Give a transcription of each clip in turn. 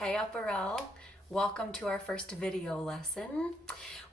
Hey Upperell, welcome to our first video lesson.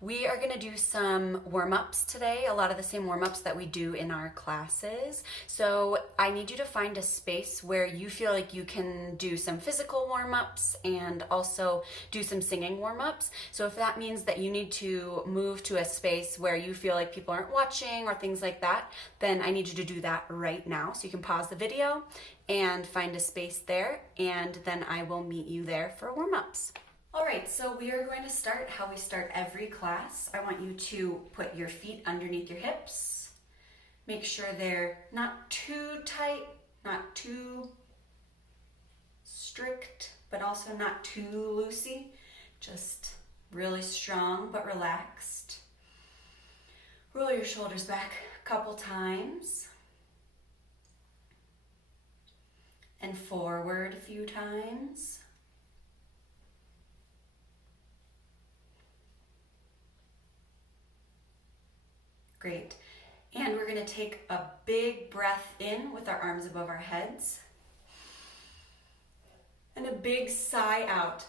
We are going to do some warm-ups today, a lot of the same warm-ups that we do in our classes. So I need you to find a space where you feel like you can do some physical warm-ups and also do some singing warm-ups. So if that means that you need to move to a space where you feel like people aren't watching or things like that, then I need you to do that right now. So you can pause the video and find a space there, and then I will meet you there for warm-ups. All right, so we are going to start how we start every class. I want you to put your feet underneath your hips. Make sure they're not too tight, not too strict, but also not too loosey. Just really strong but relaxed. Roll your shoulders back a couple times. And forward a few times. Great. And we're going to take a big breath in with our arms above our heads. And a big sigh out.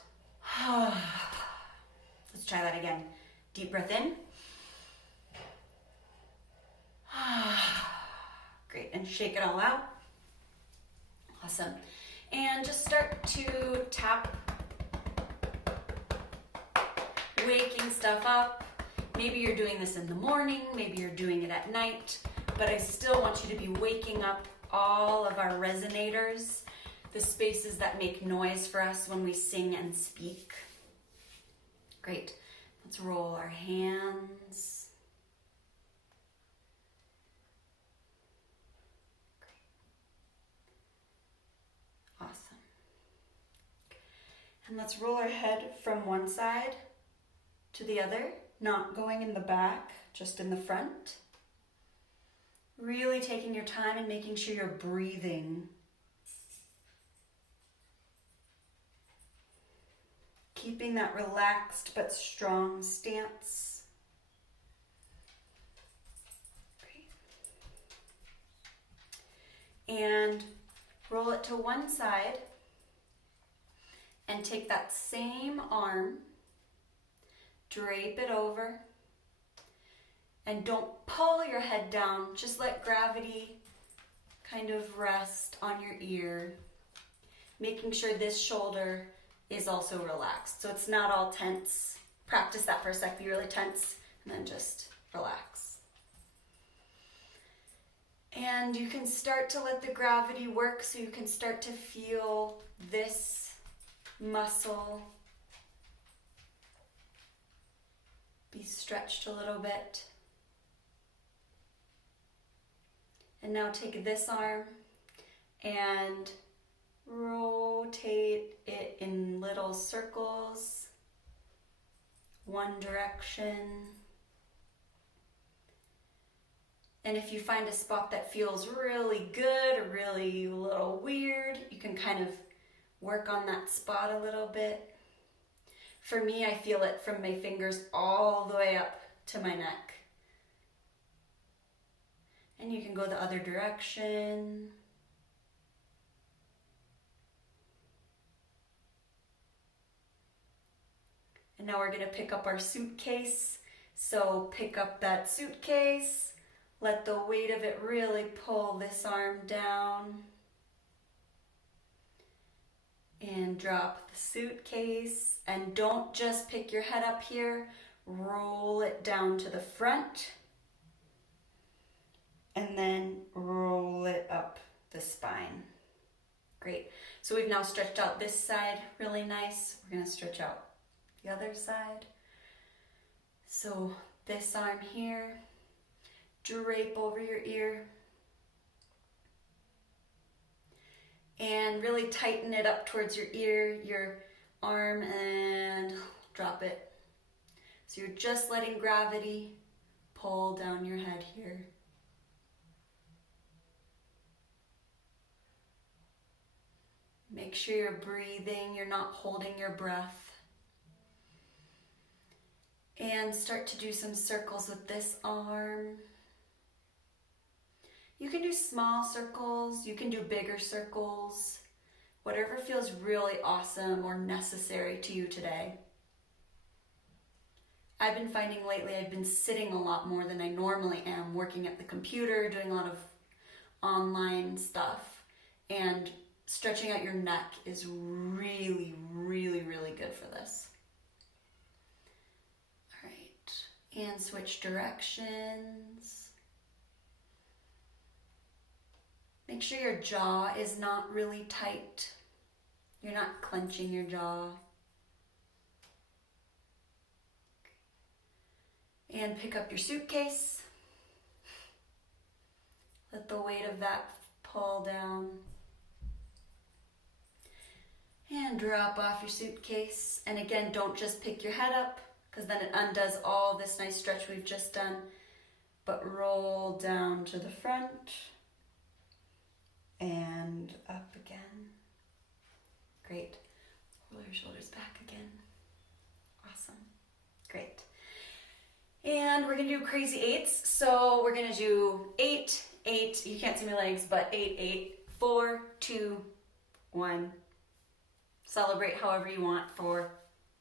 Let's try that again. Deep breath in. Great. And shake it all out. Awesome. And just start to tap, waking stuff up. Maybe you're doing this in the morning, maybe you're doing it at night, but I still want you to be waking up all of our resonators, the spaces that make noise for us when we sing and speak. Great. Let's roll our hands. And let's roll our head from one side to the other, not going in the back, just in the front. Really taking your time and making sure you're breathing. Keeping that relaxed but strong stance. Great. And roll it to one side. And take that same arm, drape it over, and don't pull your head down, just let gravity kind of rest on your ear, making sure this shoulder is also relaxed. So it's not all tense. Practice that for a sec, be really tense, and then just relax. And you can start to let the gravity work, so you can start to feel this muscle be stretched a little bit. And now take this arm and rotate it in little circles, one direction. And if you find a spot that feels really good or really a little weird, you can kind of work on that spot a little bit. For me, I feel it from my fingers all the way up to my neck. And you can go the other direction. And now we're going to pick up our suitcase. So pick up that suitcase. Let the weight of it really pull this arm down. And drop the suitcase, and don't just pick your head up here, roll it down to the front, and then roll it up the spine. Great. So we've now stretched out this side really nice. We're going to stretch out the other side. So this arm here, drape over your ear. And really tighten it up towards your ear, your arm, and drop it. So you're just letting gravity pull down your head here. Make sure you're breathing, you're not holding your breath. And start to do some circles with this arm. You can do small circles, you can do bigger circles, whatever feels really awesome or necessary to you today. I've been finding lately I've been sitting a lot more than I normally am, working at the computer, doing a lot of online stuff, and stretching out your neck is really, really, really good for this. All right, and switch directions. Make sure your jaw is not really tight. You're not clenching your jaw. And pick up your suitcase. Let the weight of that pull down. And drop off your suitcase. And again, don't just pick your head up, because then it undoes all this nice stretch we've just done. But roll down to the front and up again. Great. Roll your shoulders back again. Awesome. Great. And we're gonna do crazy eights. So we're gonna do 8, 8. You can't see my legs, but 8, 8, 4, 2, 1. Celebrate however you want for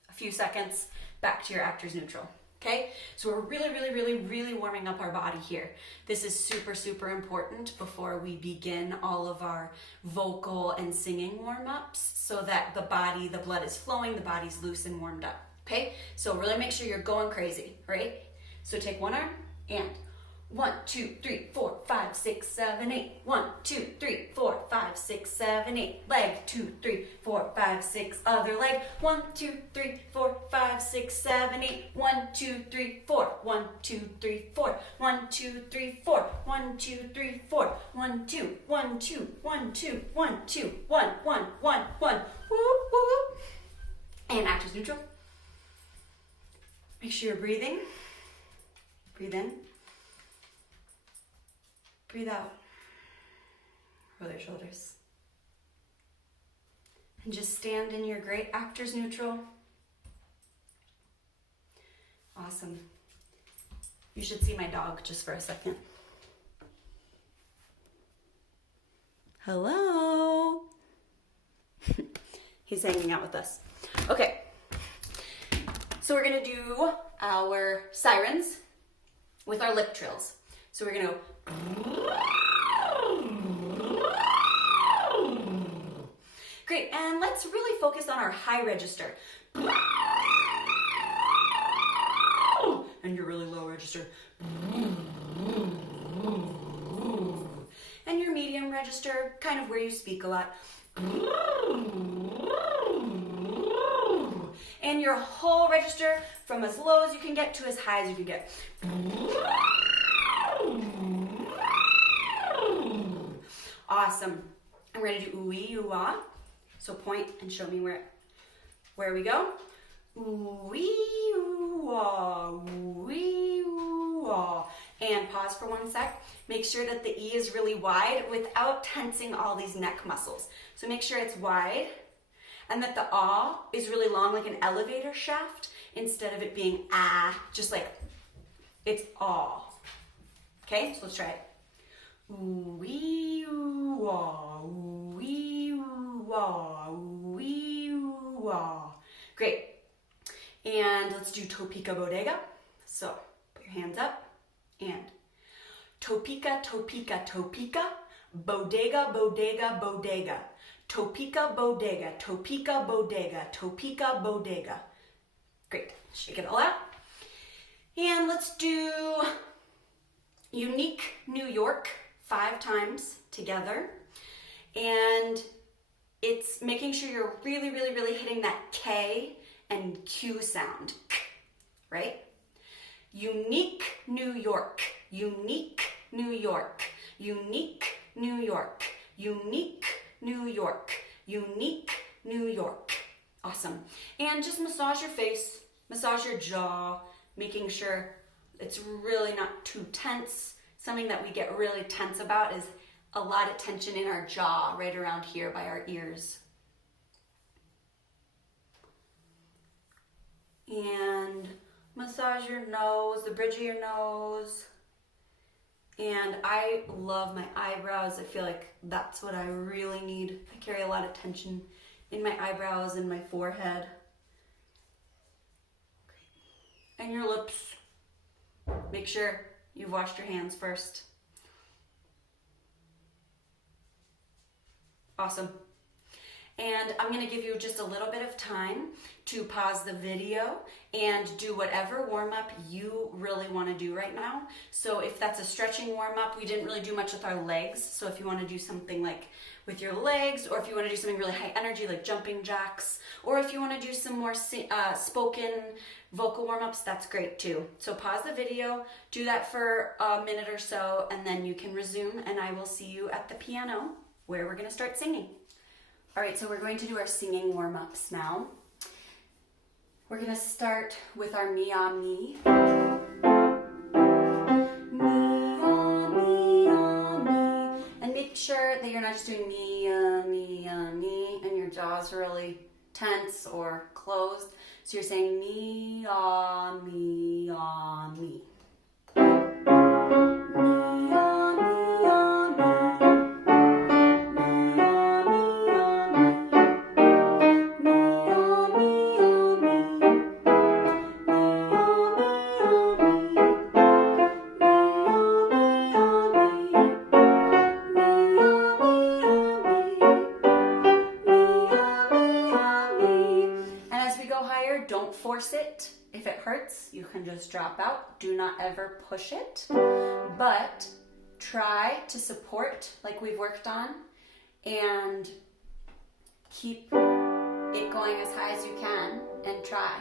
a few seconds. Back to your actor's neutral. Okay? So we're really, really, really, really warming up our body here. This is super, super important before we begin all of our vocal and singing warm-ups, so that the body, the blood is flowing, the body's loose and warmed up. Okay? So really make sure you're going crazy, right? So take one arm and 1, 2, 3, 4, 5, 6, 7, 8. 1, 2, 3, 4, 5, 6, 7, 8. Leg 2, 3, 4, 5, 6. Other leg 1, 2, 3, 4, 5, 6, 7, 8. 1, 2, 3, 4. 1, 2, 3, 4. 1, 2, 3, 4. 1, 2, 3, 4. 1, 2, 1, 2, 1, 2, 1, 2, 1, 1, 1, 1. Whoop, whoop. And actors neutral. Make sure you're breathing. Breathe in. Breathe out. Roll your shoulders. And just stand in your great actor's neutral. Awesome. You should see my dog just for a second. Hello. He's hanging out with us. Okay. So we're gonna do our sirens with our lip trills. So we're gonna great, and let's really focus on our high register. And your really low register. And your medium register, kind of where you speak a lot. And your whole register, from as low as you can get to as high as you can get. Awesome. And we're gonna do ooh-wee, ooh-wah. So point and show me where we go. Ooh-wee, ooh-wah, ooh-wee, ooh-wah. And pause for 1 sec. Make sure that the E is really wide without tensing all these neck muscles. So make sure it's wide, and that the ah is really long, like an elevator shaft, instead of it being ah, just like it's ah. Okay, so let's try it. Ooh-wee, ooh-wah, ooh-wee, ooh-wah, ooh-wee, ooh-wah. Great. And let's do Topeka Bodega. So put your hands up and Topeka, Topeka, Topeka, Bodega, Bodega, Bodega. Topeka Bodega, Topeka Bodega, Topeka Bodega. Great. Shake it all out. And let's do Unique New York 5 times together. And it's making sure you're really, really, really hitting that K and Q sound, right? Unique New York, unique New York, unique New York, unique New York, unique New York. Awesome. And just massage your face, massage your jaw, making sure it's really not too tense. Something that we get really tense about is a lot of tension in our jaw, right around here by our ears. And massage your nose, the bridge of your nose. And I love my eyebrows. I feel like that's what I really need. I carry a lot of tension in my eyebrows and my forehead. And your lips. Make sure you've washed your hands first. Awesome. And I'm going to give you just a little bit of time to pause the video and do whatever warm-up you really want to do right now. So if that's a stretching warm-up, we didn't really do much with our legs. So if you want to do something like with your legs, or if you want to do something really high energy like jumping jacks, or if you want to do some more spoken vocal warm-ups, that's great too. So pause the video, do that for a minute or so, and then you can resume, and I will see you at the piano where we're going to start singing. All right, so we're going to do our singing warm-ups now. We're going to start with our me, ah, me. Me, ah, me, ah, me. And make sure that you're not just doing me, me, me, and your jaw's really tense or closed. So you're saying me, ah, me, ah, me. Don't force it. If it hurts, you can just drop out. Do not ever push it, but try to support like we've worked on and keep it going as high as you can and try.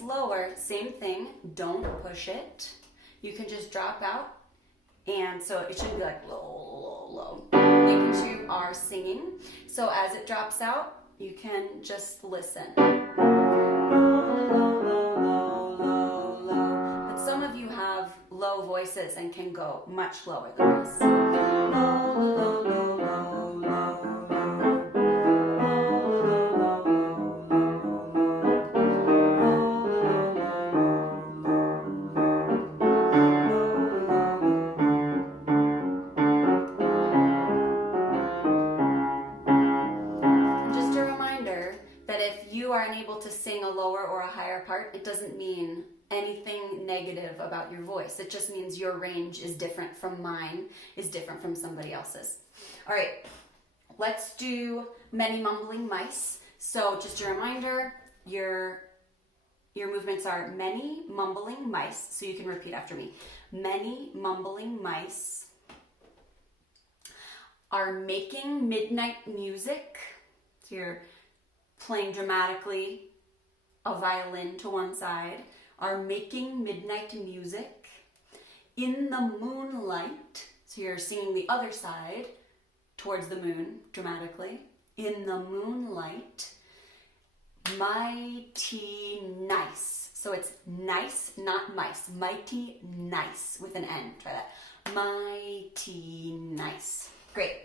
Lower, same thing, don't push it. You can just drop out, and so it should be like low, low, low. Making sure you are singing. So as it drops out, you can just listen. But some of you have low voices and can go much lower than this. Unable to sing a lower or a higher part, it doesn't mean anything negative about your voice. It just means your range is different from mine, is different from somebody else's. All right, let's do many mumbling mice. So just a reminder, your movements are many mumbling mice. So you can repeat after me. Many mumbling mice are making midnight music. So you're playing dramatically a violin to one side, are making midnight music in the moonlight. So you're singing the other side towards the moon dramatically. In the moonlight, mighty nice. So it's nice, not mice. Mighty nice with an N. Try that. Mighty nice. Great.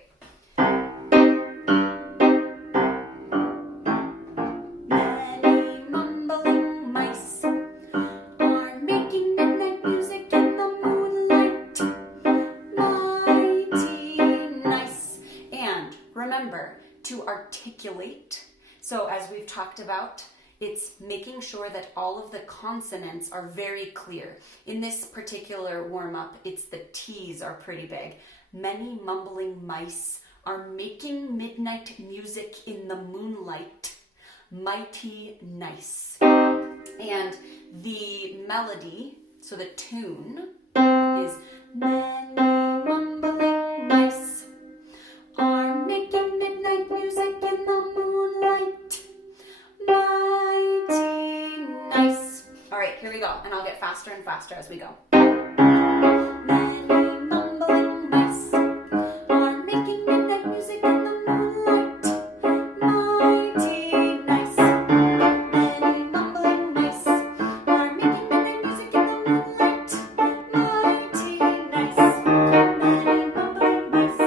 Remember to articulate. So as we've talked about It's making sure that all of the consonants are very clear. In this particular warm-up, it's the T's are pretty big. Many mumbling mice are making midnight music in the moonlight. Mighty nice. And the melody, so the tune, is many mumbling mice are making midnight music in the moonlight. Mighty nice. All right, here we go. And I'll get faster and faster as we go. Many mumbling mice are making midnight music in the moonlight. Mighty nice. Many mumbling mice are making midnight music in the moonlight. Mighty nice. Many mumbling mice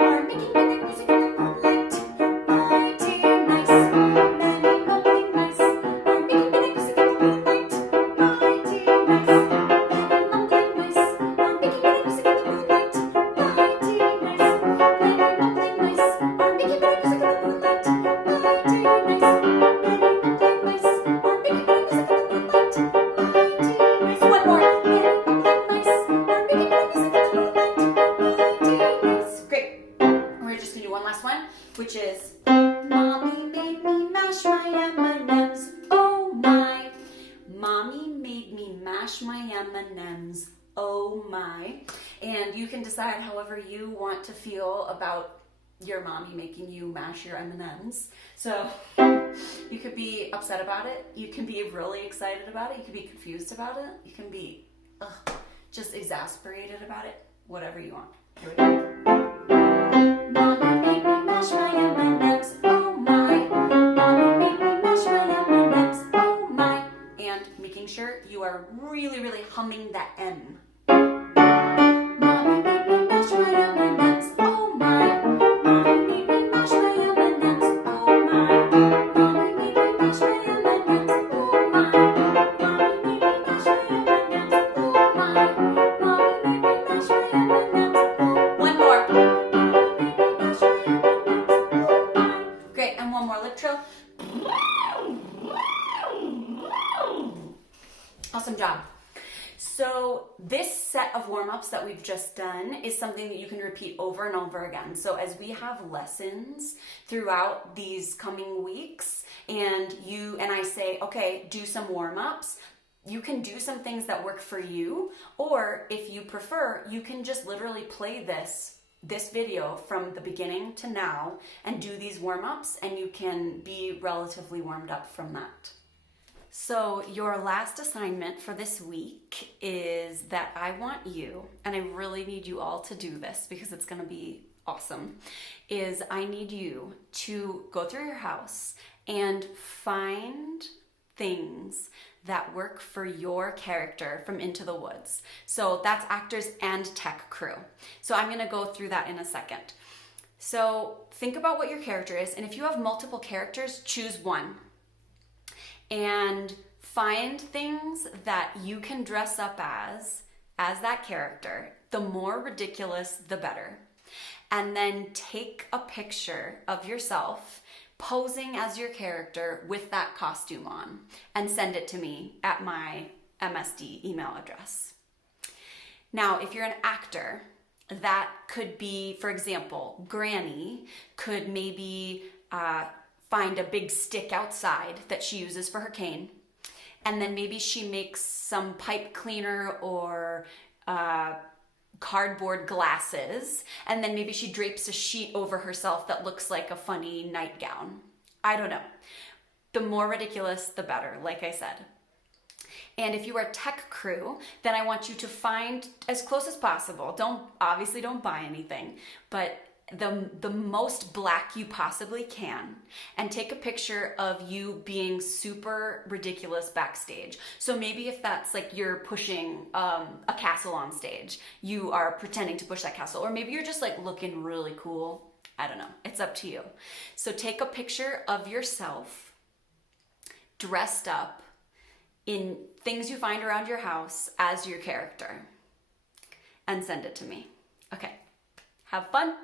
are making midnight music in the moonlight. Mighty nice. Many mumbling mice are making midnight music in the moonlight. Mighty nice. Many mumbling mice are making midnight music in the moonlight. Mighty nice. Many mumbling mice are making midnight music in the moonlight. Mighty nice. Many mumbling mice are making midnight music in the moonlight. Mighty nice. One more. Many mumbling mice are making midnight music in the moonlight. Mighty nice. Great. We're just gonna do one last one, which is Mommy made me mash my M&Ms. Oh my. Mommy made me mash my M&Ms. Oh my. And you can decide however you want to feel about your mommy making you mash your M&Ms. So you could be upset about it. You can be really excited about it. You can be confused about it. You can be just exasperated about it. Whatever you want. Here we go. Mommy made me mash my M&Ms. Oh my. Mommy made me mash my M&Ms. Oh my. And making sure you are really, really humming that M. Mommy made me mash my M&Ms. Oh my. Mommy made me mash my M&Ms. Oh my. Mommy made me mash my M&Ms. Oh my. Mommy made me mash my M&Ms. Oh my. Mommy made me mash my M&Ms. Oh. One more. Mommy made me mash my M&Ms. Oh my. Great, and one more lip trill. Awesome job. So this set of warm-ups that we've just done is something that you can repeat over and over again. So as we have lessons throughout these coming weeks and I say, okay, do some warm-ups, you can do some things that work for you, or if you prefer, you can just literally play this video from the beginning to now and do these warm-ups, and you can be relatively warmed up from that. So your last assignment for this week is that I want you, and I really need you all to do this because it's going to be awesome, is I need you to go through your house and find things that work for your character from Into the Woods. So that's actors and tech crew. So I'm going to go through that in a second. So think about what your character is, and if you have multiple characters, choose one. And find things that you can dress up as that character. The more ridiculous, the better. And then take a picture of yourself posing as your character with that costume on and send it to me at my MSD email address. Now, if you're an actor, that could be, for example, Granny could maybe find a big stick outside that she uses for her cane, and then maybe she makes some pipe cleaner or cardboard glasses, and then maybe she drapes a sheet over herself that looks like a funny nightgown. I don't know. The more ridiculous, the better, like I said. And if you are tech crew, then I want you to find as close as possible. Obviously don't buy anything, but the most black you possibly can, and take a picture of you being super ridiculous backstage. So maybe if that's like you're pushing a castle on stage, you are pretending to push that castle, or maybe you're just like looking really cool. I don't know. It's up to you. So take a picture of yourself dressed up in things you find around your house as your character and send it to me. Okay. Have fun.